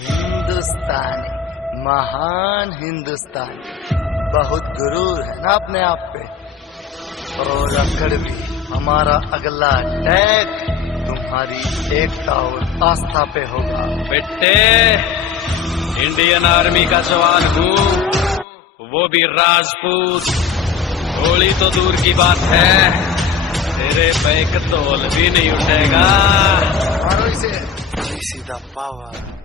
हिंदुस्तानी, महान हिंदुस्तानी, बहुत गुरूर है ना अपने आप पे। और अकड़ भी हमारा अगला अटैक तुम्हारी एकता और आस्था पे होगा। बेटे, इंडियन आर्मी का जवान हूँ, वो भी राजपूत। गोली तो दूर की बात है, तेरे पे एक तोल भी नहीं उठेगा। मारो इसे, सीधा पावर।